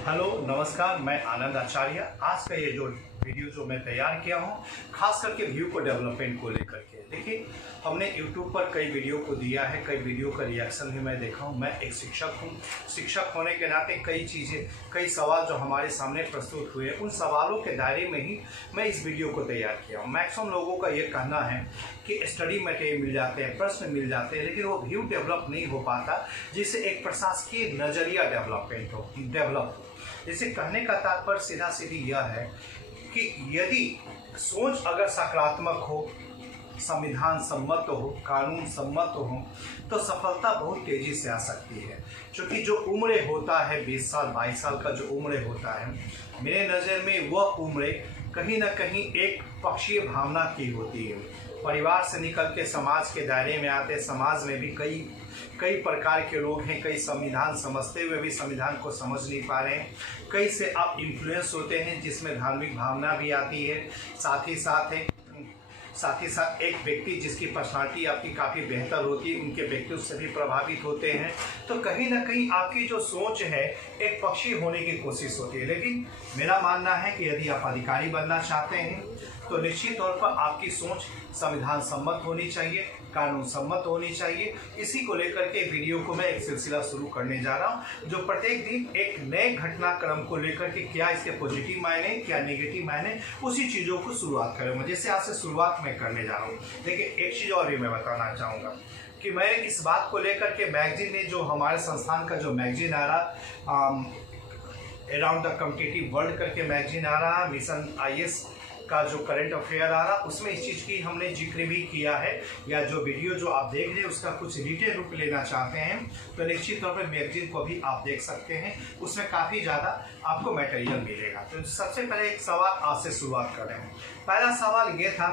Hello नमस्कार, मैं आनंद आचार्य। आज का ये जो वीडियो जो मैं तैयार किया हूँ खास करके व्यू को डेवलपमेंट को लेकर के। देखिए, हमने यूट्यूब पर कई वीडियो को दिया है, कई वीडियो का रिएक्शन भी मैं देखा हूँ। मैं एक शिक्षक हूँ। शिक्षक होने के नाते कई सवाल जो हमारे सामने प्रस्तुत हुए, उन सवालों के दायरे में ही मैं इस वीडियो को तैयार किया हूँ। मैक्सिमम लोगों का ये कहना है कि स्टडी मटेरियल मिल जाते हैं, प्रश्न मिल जाते हैं, लेकिन वो व्यू डेवलप नहीं हो पाता जिससे एक प्रशासकीय नज़रिया डेवलप हो। इसे कहने का तात्पर्य सीधा सीधी यह है कि यदि सोच अगर सकारात्मक हो, संविधान सम्मत हो, कानून सम्मत हो, तो सफलता बहुत तेजी से आ सकती है। क्योंकि जो उम्र होता है 20 साल 22 साल का जो उम्र होता है, मेरे नज़र में वह उम्र कहीं ना कहीं एक पक्षीय भावना की होती है। परिवार से निकल के समाज के दायरे में आते, समाज में भी कई प्रकार के लोग हैं, कई संविधान समझते हुए भी संविधान को समझ नहीं पा रहे हैं। कई से आप इन्फ्लुएंस होते हैं जिसमें धार्मिक भावना भी आती है। साथ ही साथ एक व्यक्ति जिसकी पर्सनालिटी आपकी काफ़ी बेहतर होती है, उनके व्यक्तित्व से भी प्रभावित होते हैं। तो कहीं ना कहीं आपकी जो सोच है एक पक्षी होने की कोशिश होती है। लेकिन मेरा मानना है कि यदि आप अधिकारी बनना चाहते हैं तो निश्चित तौर पर आपकी सोच संविधान सम्मत होनी चाहिए, कानून सम्मत होनी चाहिए। इसी को लेकर के वीडियो को मैं एक सिलसिला शुरू करने जा रहा हूं, जो प्रत्येक दिन एक नए घटनाक्रम को लेकर के क्या इसके पॉजिटिव मायने, क्या नेगेटिव मायने, उसी चीज़ों को शुरुआत करूँगा। जैसे आज से शुरुआत मैं करने जा रहा हूँ। देखिए, एक चीज़ और भी मैं बताना चाहूँगा कि मैं इस बात को लेकर के मैगजीन में, जो हमारे संस्थान का जो मैगजीन आ रहा, अराउंड द कॉम्पिटिटिव वर्ल्ड करके मैगजीन आ रहा, मिशन IAS का जो करंट अफेयर आ रहा, उसमें इस चीज़ की हमने जिक्र भी किया है। या जो वीडियो जो आप देख रहे हैं उसका कुछ डिटेल रूप लेना चाहते हैं तो निश्चित तौर पर मैगजीन को भी आप देख सकते हैं। उसमें काफ़ी ज़्यादा आपको मटेरियल मिलेगा। तो सबसे पहले एक सवाल आज से शुरुआत कर रहे हैं। पहला सवाल ये था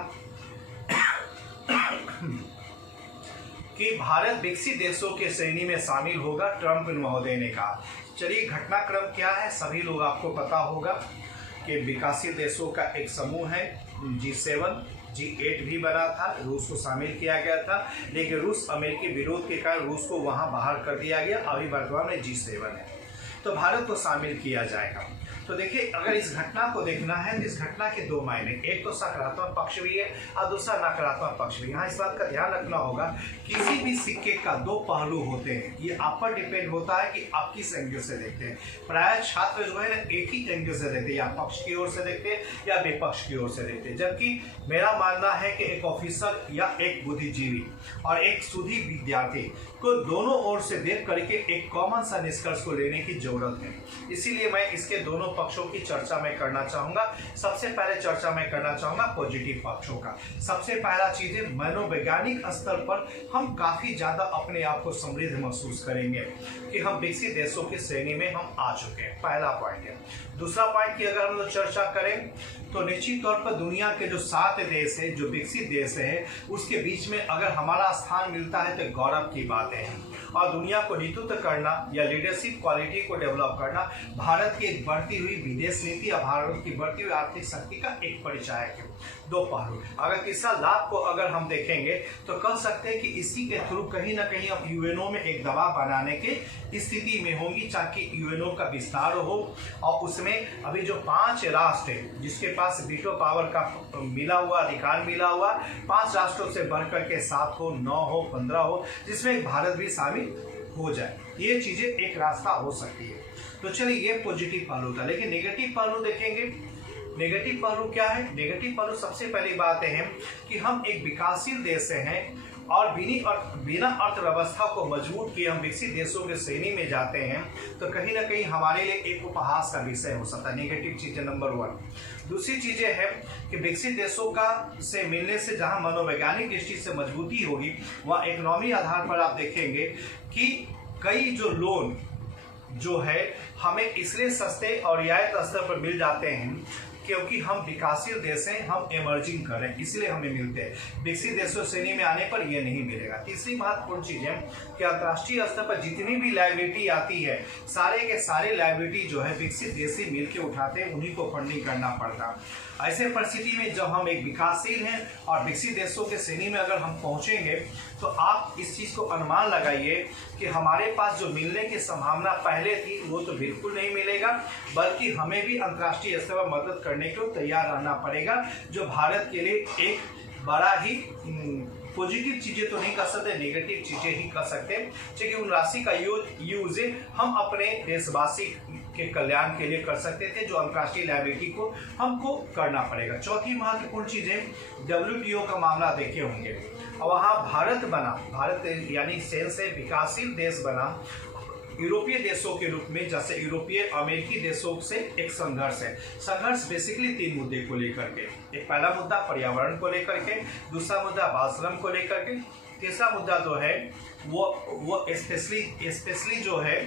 कि भारत विकसित देशों के श्रेणी में शामिल होगा, ट्रंप महोदय ने कहा। चलिए, घटनाक्रम क्या है सभी लोग आपको पता होगा कि विकासशील देशों का एक समूह है, G7, G8 भी बना था, रूस को शामिल किया गया था, लेकिन रूस अमेरिकी विरोध के कारण रूस को वहां बाहर कर दिया गया। अभी वर्तमान में G7 है, तो भारत को शामिल किया जाएगा। तो देखिए, अगर इस घटना को देखना है तो इस घटना के दो मायने, एक तो सकारात्मक पक्ष भी है और दूसरा नकारात्मक पक्ष भी। यहाँ इस बात का ध्यान रखना होगा, किसी भी सिक्के का दो पहलू होते हैं। ये आप पर डिपेंड होता है कि आप किस एंगल से देखते हैं। प्राय छात्र जो है ना एक ही एंगल से देखते हैं, या पक्ष की ओर से देखते हैं या विपक्ष की ओर से देखते हैं। जबकि मेरा मानना है कि एक ऑफिसर या एक बुद्धिजीवी और एक सुधी विद्यार्थी को दोनों ओर से देख करके एक कॉमन सा निष्कर्ष को लेने की जरूरत है। इसीलिए मैं इसके दोनों पक्षों की चर्चा मैं करना चाहूंगा। सबसे पहले चर्चा मैं करना चाहूंगा पॉजिटिव पक्षों का। सबसे पहला चीज है, मनोवैज्ञानिक स्तर पर हम काफी ज्यादा अपने आप को समृद्ध महसूस करेंगे कि हम विकसित देशों की श्रेणी में हम आ चुके हैं। पहला पॉइंट है। दूसरा पॉइंट की अगर हम लोग चर्चा करें तो निश्चित तौर पर दुनिया के जो 7 देश है, जो विकसित देश है, उसके बीच में अगर हमारा स्थान मिलता है तो गौरव की बात है। और दुनिया को नेतृत्व करना या लीडरशिप क्वालिटी को डेवलप करना भारत की एक बढ़ती हुई विदेश नीति या भारत की बढ़ती हुई आर्थिक शक्ति का एक परिचायक है। दो पहलू। अगर तीसरा लाभ को अगर हम देखेंगे तो कह सकते हैं कि इसी के थ्रू कहीं ना कहीं अब यूएनओ में एक दबाव बनाने की स्थिति में होंगी, ताकि यूएनओ का विस्तार हो। और उसमें अभी जो 5 राष्ट्र है जिसके पास वीटो पावर का मिला हुआ अधिकार मिला हुआ, 5 राष्ट्रों से बढ़कर के 7 हो, 9 हो, 15 हो, जिसमें भारत भी शामिल हो जाए, ये चीजें एक रास्ता हो सकती है। तो चलिए, ये पॉजिटिव पहलू था। लेकिन नेगेटिव पहलू देखेंगे। नेगेटिव पहलू क्या है? नेगेटिव पहलू सबसे पहली बात है कि हम एक विकासशील देश से हैं और बिना अर्थव्यवस्था को मजबूत किए हम विकसित देशों के श्रेणी में जाते हैं, तो कहीं ना कहीं हमारे लिए एक उपहास का विषय हो सकता है। नेगेटिव चीज़ है नंबर 1। दूसरी चीज़ें है कि विकसित देशों का से मिलने से जहां मनोवैज्ञानिक दृष्टि से मजबूती होगी, वहाँ इकोनॉमी आधार पर आप देखेंगे कि कई जो लोन जो है हमें इसलिए सस्ते और रियायत स्तर पर मिल जाते हैं क्योंकि हम विकासशील देश हैं, हम इमर्जिंग कर रहे हैं, इसलिए हमें मिलते हैं। विकसित देशों श्रेणी में आने पर यह नहीं मिलेगा। तीसरी महत्वपूर्ण चीज है कि अंतर्राष्ट्रीय स्तर पर जितनी भी लायबिलिटी आती है, सारे के सारे लायबिलिटी जो है विकसित देश ही मिलकर उठाते हैं, उन्हीं को फंडिंग करना पड़ता। ऐसे परिस्थिति में जब हम एक विकासशील हैं और विकसित देशों के श्रेणी में अगर हम पहुंचेंगे तो आप इस चीज़ को अनुमान लगाइए कि हमारे पास जो मिलने की संभावना पहले थी वो तो बिल्कुल नहीं मिलेगा, बल्कि हमें भी अंतर्राष्ट्रीय स्तर पर मदद करने को तैयार रहना पड़ेगा, जो भारत के लिए एक बड़ा ही पॉजिटिव चीज़ें तो नहीं कर सकते, नेगेटिव चीज़ें ही कर सकते हैं, क्योंकि उन राशि का यूज हम अपने देशवासी के कल्याण के लिए कर सकते थे, जो अंतर्राष्ट्रीय लायबिलिटी को हमको करना पड़ेगा। चौथी महत्वपूर्ण चीज़ें, WTO का मामला देखे होंगे, वहाँ भारत यानी सेंस से विकासशील देश बना यूरोपीय देशों के रूप में, जैसे यूरोपीय अमेरिकी देशों से एक संघर्ष है। संघर्ष बेसिकली 3 मुद्दे को लेकर के, एक पहला मुद्दा पर्यावरण को लेकर के, दूसरा मुद्दा बाल श्रम को लेकर के, तीसरा मुद्दा जो है वो स्पेशली जो है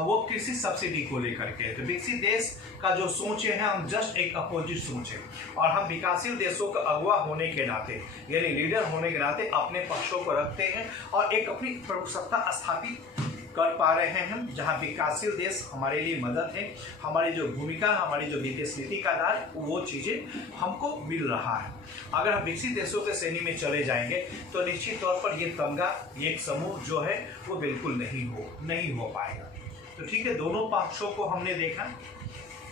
वो कृषि सब्सिडी को लेकर के। तो विकसित देश का जो सोच है, हम जस्ट एक अपोजिट सोच है, और हम विकासशील देशों का अगुवा होने के नाते यानी लीडर होने के नाते अपने पक्षों को रखते हैं और एक अपनी प्रभुसत्ता स्थापित कर पा रहे हैं हम, जहां विकासशील देश हमारे लिए मदद है, हमारी जो भूमिका, हमारी जो विदेश नीति का आधार, वो चीज़ें हमको मिल रहा है। अगर हम विकसित देशों के श्रेणी में चले जाएंगे तो निश्चित तौर पर ये तमगा, ये एक समूह जो है वो बिल्कुल नहीं हो पाएगा। तो ठीक है, दोनों पक्षों को हमने देखा।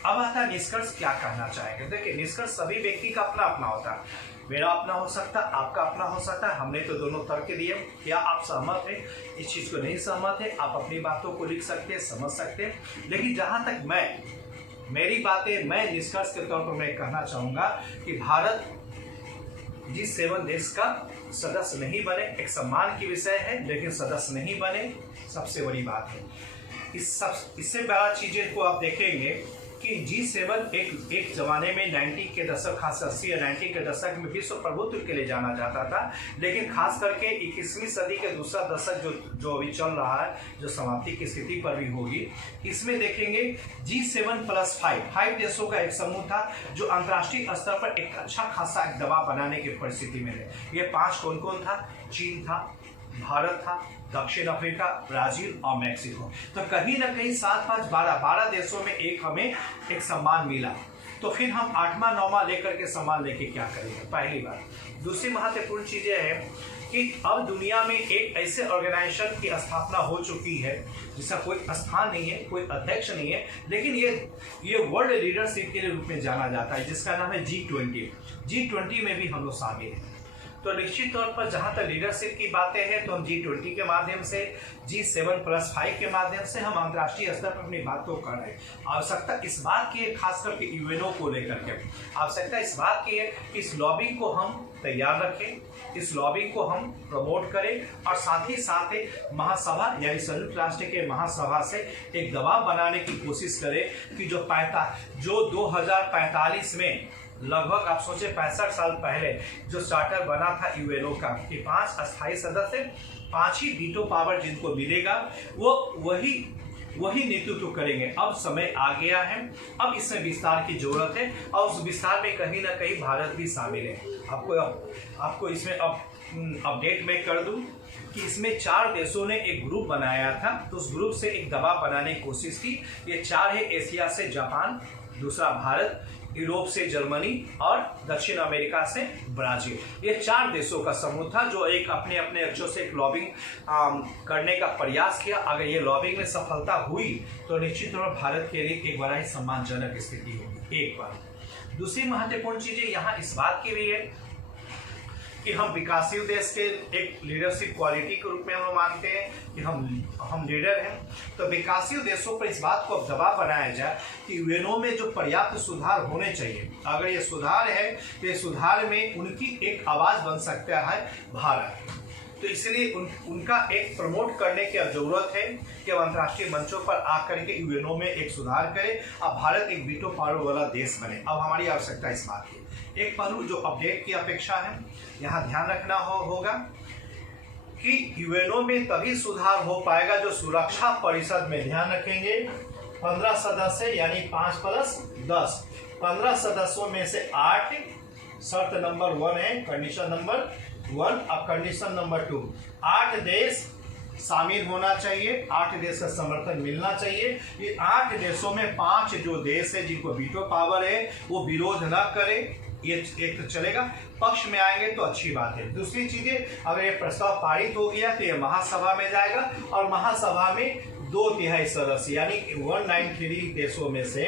अब आता है निष्कर्ष, क्या कहना चाहेंगे। देखिए, निष्कर्ष सभी व्यक्ति का अपना अपना होता है, मेरा अपना हो सकता है, आपका अपना हो सकता है। हमने तो दोनों तर्क दिए। क्या आप सहमत हैं, इस चीज़ को नहीं सहमत है, आप अपनी बातों को लिख सकते हैं, समझ सकते हैं। लेकिन जहाँ तक मेरी बातें, मैं निष्कर्ष के तौर पर मैं कहना चाहूँगा कि भारत G7 देश का सदस्य नहीं बने, एक सम्मान की विषय है, लेकिन सदस्य नहीं बने, सबसे बड़ी बात है। इससे बड़ा चीज़ें को आप देखेंगे कि G7 एक जमाने में 90 के दशक, खास 80 या 90 के दशक में विश्व प्रभुत्व के लिए जाना जाता था, लेकिन खास करके 21वीं सदी के दूसरा दशक जो अभी चल रहा है, जो समाप्ति की स्थिति पर भी होगी, इसमें देखेंगे G7+5 देशों का एक समूह था, जो अंतर्राष्ट्रीय स्तर पर एक अच्छा खासा एक दबाव बनाने की परिस्थिति में है। ये 5 कौन कौन था? चीन था, भारत था, दक्षिण अफ्रीका, ब्राजील और मैक्सिको। तो कहीं ना कहीं 7, 5, 12 देशों में हमें एक सम्मान मिला। तो फिर हम 8वां 9वां लेकर के सम्मान लेके क्या करेंगे, पहली बात। दूसरी महत्वपूर्ण चीजें हैं कि अब दुनिया में एक ऐसे ऑर्गेनाइजेशन की स्थापना हो चुकी है जिसका कोई स्थान नहीं है, कोई अध्यक्ष नहीं है, लेकिन ये वर्ल्ड लीडरशिप के रूप में जाना जाता है, जिसका नाम है G20 में भी हम लोग शामिल हैं। तो निश्चित तौर पर जहाँ तक लीडरशिप की बातें हैं, तो हम G20 के माध्यम से, G7+5 के माध्यम से हम अंतर्राष्ट्रीय स्तर पर अपनी बात को कर रहे हैं। आवश्यकता इस बात की है, खास करके यूएनओ को लेकर के आवश्यकता इस बात की है कि इस लॉबिंग को हम तैयार रखें, इस लॉबिंग को हम प्रमोट करें, और साथ ही साथ महासभा यानी संयुक्त राष्ट्र के महासभा से एक दबाव बनाने की कोशिश करें कि जो 2045 में लगभग आप सोचे 65 साल पहले जो चार्टर बना था यूएनओ का, कि 5 अस्थायी सदस्य, 5 ही वीटो पावर जिनको मिलेगा, वो वही नेतृत्व करेंगे। अब समय आ गया है, अब इसमें विस्तार की जरूरत है, और उस विस्तार में कहीं ना कहीं भारत भी शामिल है। आपको इसमें अब अपडेट मैं कर दूं कि इसमें 4 देशों ने एक ग्रुप बनाया था, तो उस ग्रुप से एक दबाव बनाने की कोशिश की। ये 4 है, एशिया से जापान, दूसरा भारत, यूरोप से जर्मनी और दक्षिण अमेरिका से ब्राजील। ये 4 देशों का समूह था जो एक अपने अक्षों से एक लॉबिंग करने का प्रयास किया। अगर ये लॉबिंग में सफलता हुई तो निश्चित तौर पर भारत के लिए एक बड़ा ही सम्मानजनक स्थिति होगी। एक बात। दूसरी महत्वपूर्ण चीजें यहाँ इस बात की भी है कि हम विकासशील देश के एक लीडरशिप क्वालिटी के रूप में हम मानते हैं कि हम लीडर हैं। तो विकासशील देशों पर इस बात को दबाव बनाया जाए कि यूएनओ में जो पर्याप्त सुधार होने चाहिए, अगर ये सुधार है तो ये सुधार में उनकी एक आवाज़ बन सकता है भारत। तो इसलिए उनका एक प्रमोट करने की जरूरत है कि अब अंतर्राष्ट्रीय मंचों पर आकर के यूएनओ में एक सुधार करे, अब भारत एक वीटो पावर वाला देश बने। अब हमारी आवश्यकता इस बात की। एक पहलू जो अपडेट की अपेक्षा है, यहाँ ध्यान रखना होगा कि यूएनओ में तभी सुधार हो पाएगा जो सुरक्षा परिषद में, ध्यान रखेंगे, 15 सदस्य यानी 5+10, 15 सदस्यों में से 8, शर्त नंबर 1 है, कंडीशन नंबर 1, अब कंडीशन नंबर 2, 8 देश शामिल होना चाहिए, 8 देश का समर्थन मिलना चाहिए। ये 8 देशों में 5 जो देश है जिनको वीटो पावर है वो विरोध न करे, ये एक तो चलेगा, पक्ष में आएंगे तो अच्छी बात है। दूसरी चीजें, अगर ये प्रस्ताव पारित हो गया तो ये महासभा में जाएगा और महासभा में 2/3 सदस्य यानी 193 देशों में से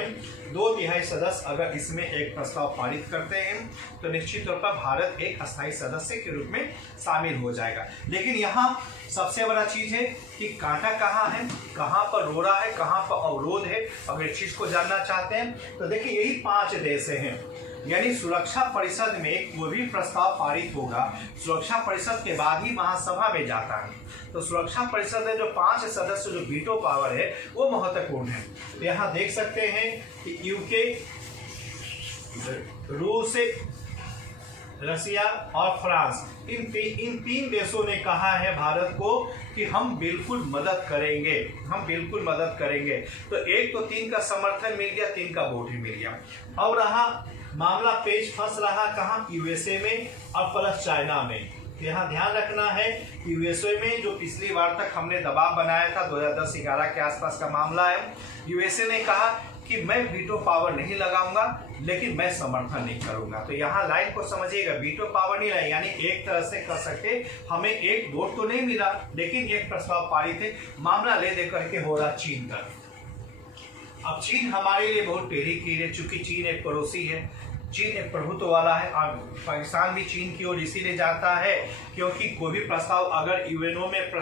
2/3 सदस्य अगर इसमें एक प्रस्ताव पारित करते हैं तो निश्चित तौर पर भारत एक अस्थायी सदस्य के रूप में शामिल हो जाएगा। लेकिन यहाँ सबसे बड़ा चीज है कि कांटा कहाँ है, कहाँ पर रोड़ा है, कहाँ पर अवरोध है। अगर इस चीज को जानना चाहते हैं तो देखिए यही 5 देश हैं। यानी सुरक्षा परिषद में कोई भी प्रस्ताव पारित होगा, सुरक्षा परिषद के बाद ही महासभा में जाता है। तो सुरक्षा परिषद में जो 5 सदस्य जो वीटो पावर है वो महत्वपूर्ण है। तो यहाँ देख सकते हैं कि यूके, रूस, रसिया और फ्रांस, इन 3 देशों ने कहा है भारत को कि हम बिल्कुल मदद करेंगे, हम बिल्कुल मदद करेंगे। तो एक तो 3 का समर्थन मिल गया, 3 का वोट ही मिल गया। अब रहा मामला, पेज फंस रहा कहाँ, यूएसए में और प्लस चाइना में। तो यहाँ ध्यान रखना है यूएसए में जो पिछली बार तक हमने दबाव बनाया था 2010-11 के आसपास का मामला है। यूएसए ने कहा कि मैं वीटो पावर नहीं लगाऊंगा लेकिन मैं समर्थन नहीं करूंगा। तो यहाँ लाइन को समझिएगा, वीटो पावर नहीं लगाए यानी एक तरह से कर सकते, हमें एक वोट तो नहीं मिला लेकिन एक प्रस्ताव पारित है। मामला ले दे करके हो रहा चीन का। अब चीन हमारे लिए बहुत टेढ़ी कीड़ है, चूंकि चीन एक पड़ोसी है, चीन एक प्रभुत्व वाला है और पाकिस्तान भी चीन की ओर इसीलिए जाता है क्योंकि कोई भी प्रस्ताव अगर यूएनओ में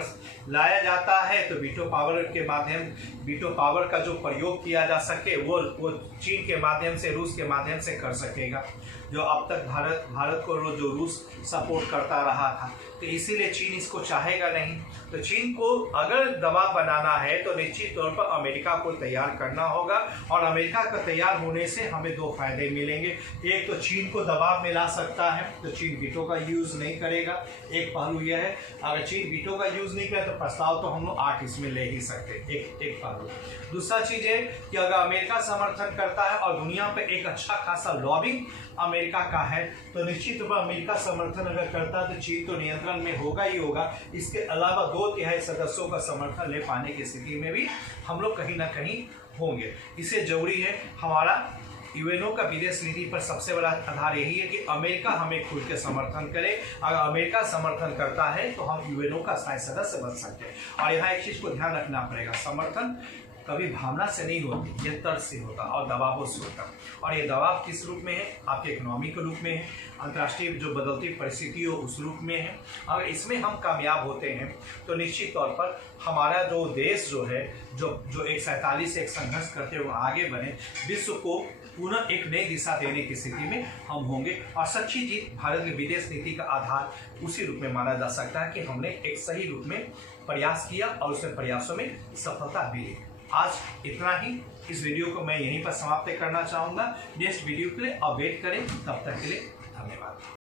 लाया जाता है तो वीटो पावर के माध्यम, वीटो पावर का जो प्रयोग किया जा सके वो चीन के माध्यम से, रूस के माध्यम से कर सकेगा। जो अब तक भारत को जो रूस सपोर्ट करता रहा था, तो इसीलिए चीन इसको चाहेगा नहीं। तो चीन को अगर दबाव बनाना है तो निश्चित तौर पर अमेरिका को तैयार करना होगा और अमेरिका का तैयार होने से हमें 2 फायदे मिलेंगे। एक तो चीन को दबाव में ला सकता है तो चीन वीटो का यूज नहीं करेगा, एक पहलू यह है। अगर चीन वीटो का यूज नहीं करे तो प्रस्ताव तो हम लोग 8 इसमें ले ही सकते, एक पहलू। दूसरा चीज है कि अगर अमेरिका समर्थन करता है और दुनिया पे एक अच्छा खासा लॉबिंग अमेरिका का है तो निश्चित रूप से अमेरिका समर्थन अगर करता है तो चीन तो नियंत्रण में होगा ही होगा। इसके अलावा 2/3 सदस्यों का समर्थन ले पाने की स्थिति में भी हम लोग कहीं ना कहीं होंगे। इससे जरूरी है हमारा यूएनओ का विदेश नीति पर सबसे बड़ा आधार यही है कि अमेरिका हमें खुल के समर्थन करे। अगर अमेरिका समर्थन करता है तो हम यूएनओ का स्थायी सदस्य बन सकते हैं। और यहाँ एक चीज को ध्यान रखना पड़ेगा, समर्थन कभी भावना से नहीं होती, यह तर्क से होता और दबावों से होता। और ये दबाव किस रूप में है, आपके इकोनॉमी के रूप में है, अंतर्राष्ट्रीय जो बदलती परिस्थिति हो उस रूप में है। अगर इसमें हम कामयाब होते हैं तो निश्चित तौर पर हमारा जो देश जो है, जो एक 47 से एक संघर्ष करते हुए आगे बढ़े, विश्व को पुनः एक नई दिशा देने की स्थिति में हम होंगे। और सच्ची जीत भारत की विदेश नीति का आधार उसी रूप में माना जा सकता है कि हमने एक सही रूप में प्रयास किया और उस प्रयासों में सफलता मिली। आज इतना ही, इस वीडियो को मैं यहीं पर समाप्त करना चाहूँगा। नेक्स्ट वीडियो के लिए वेट करें, तब तक के लिए धन्यवाद।